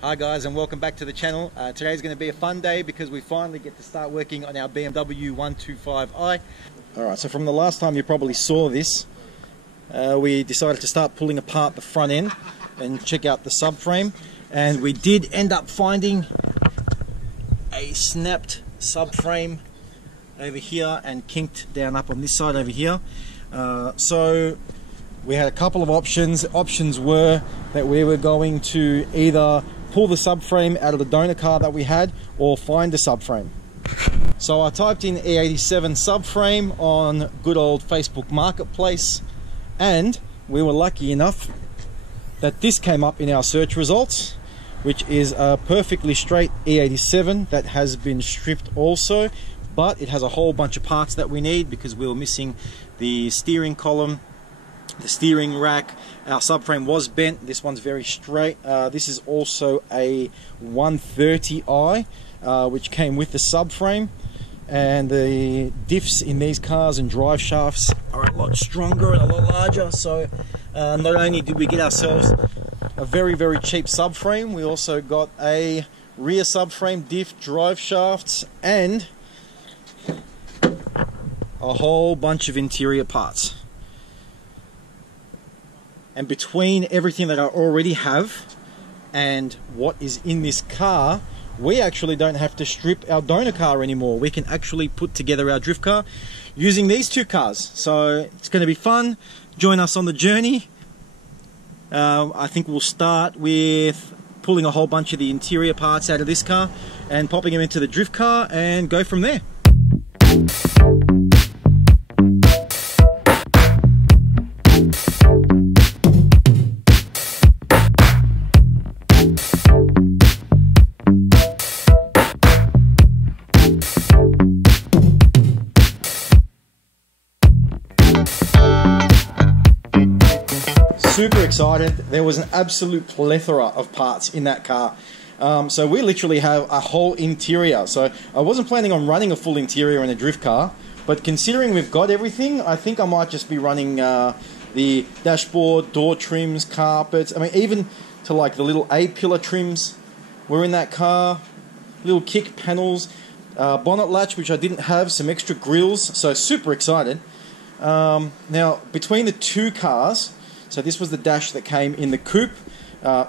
Hi guys, and welcome back to the channel. Today's going to be a fun day because we finally get to start working on our BMW 125i. Alright, so from the last time you probably saw this, we decided to start pulling apart the front end and check out the subframe, and we did end up finding a snapped subframe over here and kinked down up on this side over here. So we had a couple of options. Options were that we were going to either pull the subframe out of the donor car that we had or find a subframe. So I typed in E87 subframe on good old Facebook Marketplace, and we were lucky enough that this came up in our search results, which is a perfectly straight E87 that has been stripped also, but it has a whole bunch of parts that we need because we were missing the steering column, the steering rack. Our subframe was bent. This one's very straight. This is also a 130i, which came with the subframe, and the diffs in these cars and drive shafts are a lot stronger and a lot larger. So not only did we get ourselves a very cheap subframe, we also got a rear subframe, diff, drive shafts, and a whole bunch of interior parts. And between everything that I already have and what is in this car, we actually don't have to strip our donor car anymore. We can actually put together our drift car using these two cars. So it's going to be fun. Join us on the journey. I think we'll start with pulling a whole bunch of the interior parts out of this car and popping them into the drift car and go from there. Super excited. There was an absolute plethora of parts in that car. So we literally have a whole interior. So I wasn't planning on running a full interior in a drift car, but considering we've got everything, I think I might just be running the dashboard, door trims, carpets. I mean, even to like the little A-pillar trims were in that car, little kick panels, bonnet latch, which I didn't have, some extra grills. So super excited. Now, between the two cars, so this was the dash that came in the coupe.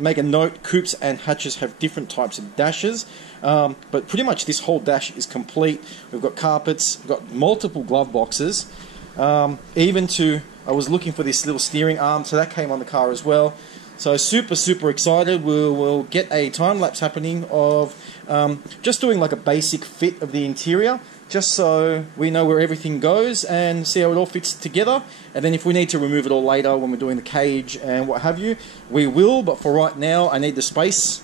Make a note, coupes and hatches have different types of dashes, but pretty much this whole dash is complete. We've got carpets, we've got multiple glove boxes, even to, I was looking for this little steering arm, so that came on the car as well. So super excited. We'll get a time-lapse happening of just doing like a basic fit of the interior, just so we know where everything goes and see how it all fits together. And then if we need to remove it all later when we're doing the cage and what have you, we will. But for right now, I need the space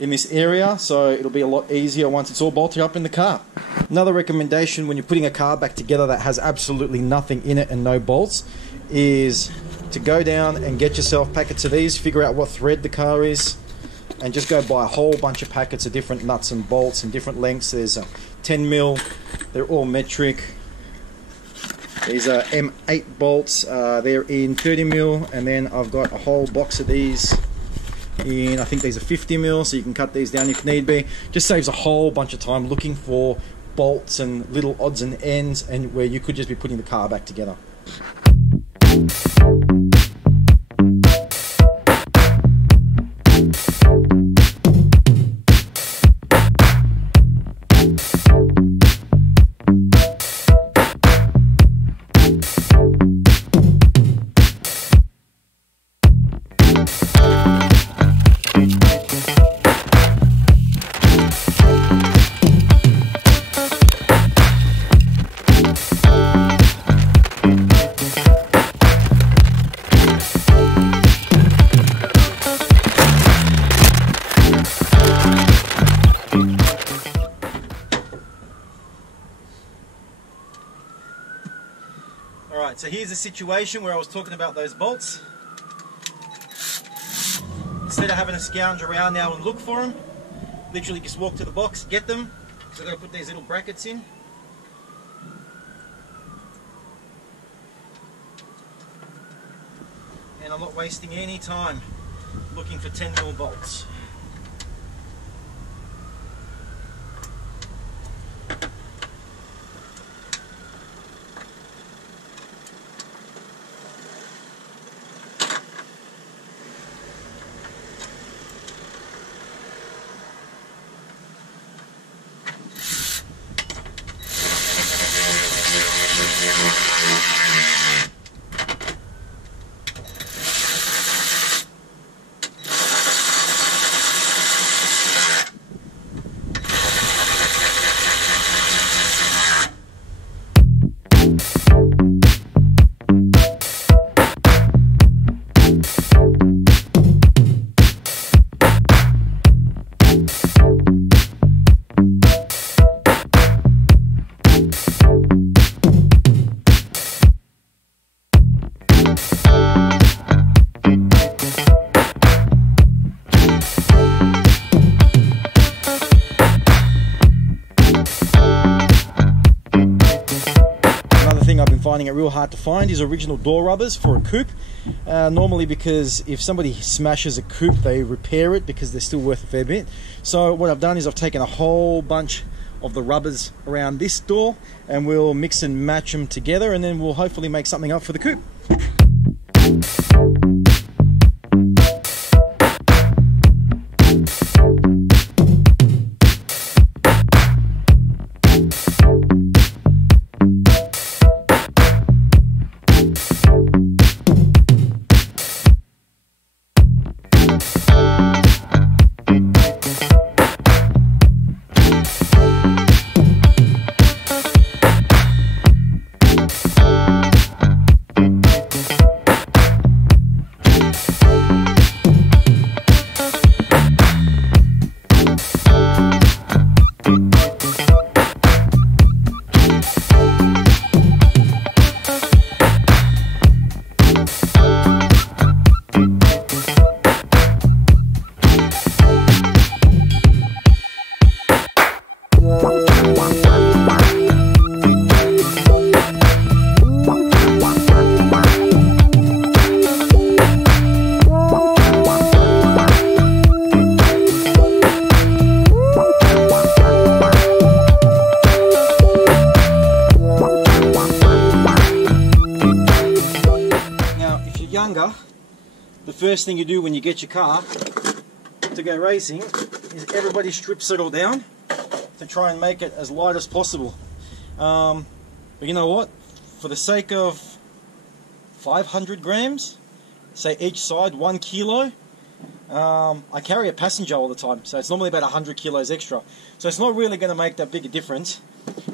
in this area, so it'll be a lot easier once it's all bolted up in the car. Another recommendation when you're putting a car back together that has absolutely nothing in it and no bolts is to go down and get yourself packets of these, figure out what thread the car is, and just go buy a whole bunch of packets of different nuts and bolts and different lengths. There's a 10mm, they're all metric. These are M8 bolts, they're in 30mm, and then I've got a whole box of these in, I think these are 50mm, so you can cut these down if need be. Just saves a whole bunch of time looking for bolts and little odds and ends, and where you could just be putting the car back together. Alright, so here's the situation where I was talking about those bolts. Instead of having to scrounge around now and look for them, literally just walk to the box, get them. So I've got to put these little brackets in. And I'm not wasting any time looking for 10mm bolts. finding it real hard to find is original door rubbers for a coupe. Normally, because if somebody smashes a coupe, they repair it because they're still worth a fair bit. So what I've done is I've taken a whole bunch of the rubbers around this door and we'll mix and match them together, and then we'll hopefully make something up for the coupe. The first thing you do when you get your car to go racing is everybody strips it all down to try and make it as light as possible. But you know what? For the sake of 500 grams, say each side, 1 kilo, I carry a passenger all the time, so it's normally about 100 kilos extra. So it's not really going to make that big a difference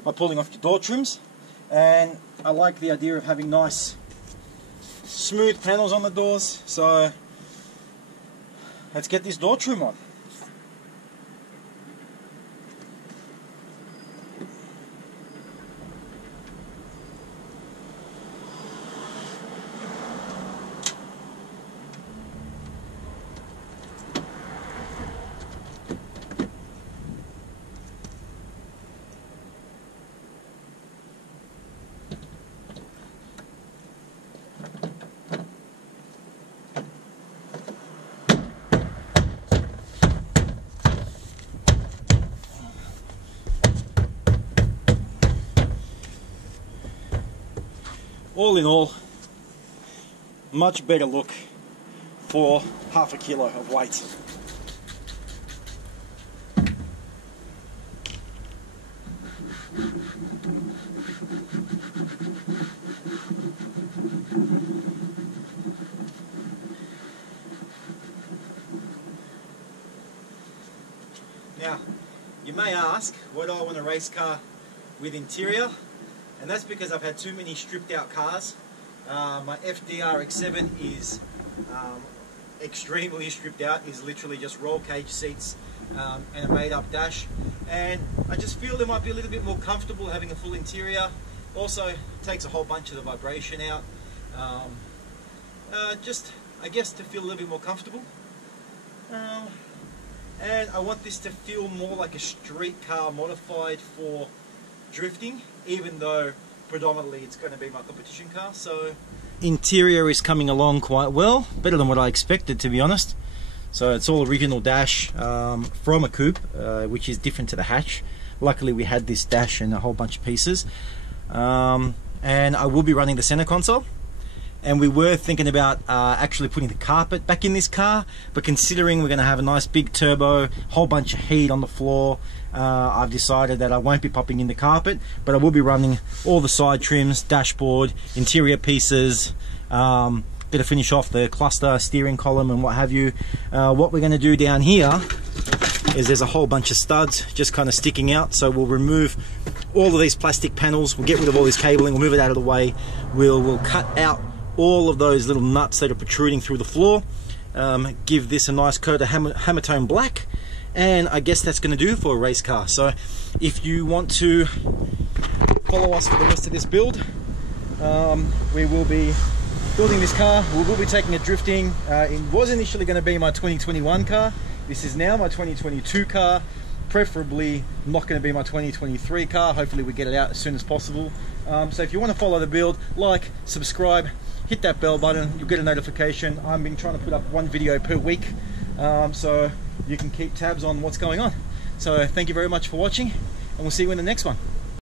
by pulling off your door trims. And I like the idea of having nice smooth panels on the doors, so let's get this door trim on. All in all, much better look for half a kilo of weight. Now, you may ask, why do I want a race car with interior? And that's because I've had too many stripped out cars. My FDR X7 is extremely stripped out, is literally just roll cage seats and a made up dash. And I just feel it might be a little bit more comfortable having a full interior. Also, it takes a whole bunch of the vibration out. Just, I guess, to feel a little bit more comfortable. And I want this to feel more like a street car modified for drifting, even though predominantly it's going to be my competition car. So interior is coming along quite well, better than what I expected, to be honest. So it's all original dash from a coupe, which is different to the hatch. Luckily we had this dash and a whole bunch of pieces, and I will be running the center console. And we were thinking about actually putting the carpet back in this car, but considering we're going to have a nice big turbo, whole bunch of heat on the floor, I've decided that I won't be popping in the carpet, but I will be running all the side trims, dashboard, interior pieces, bit of finish off the cluster, steering column and what have you. What we're going to do down here is there's a whole bunch of studs just kind of sticking out, so we'll remove all of these plastic panels, we'll get rid of all this cabling, we'll move it out of the way, we'll cut out all of those little nuts that are protruding through the floor, give this a nice coat of hammer tone black, and I guess that's going to do for a race car. So if you want to follow us for the rest of this build, we will be building this car, we will be taking it drifting. It was initially going to be my 2021 car, this is now my 2022 car, preferably not going to be my 2023 car. Hopefully we get it out as soon as possible. So if you want to follow the build, like, subscribe, hit that bell button, you'll get a notification. I've been trying to put up one video per week, so you can keep tabs on what's going on. So thank you very much for watching, and we'll see you in the next one.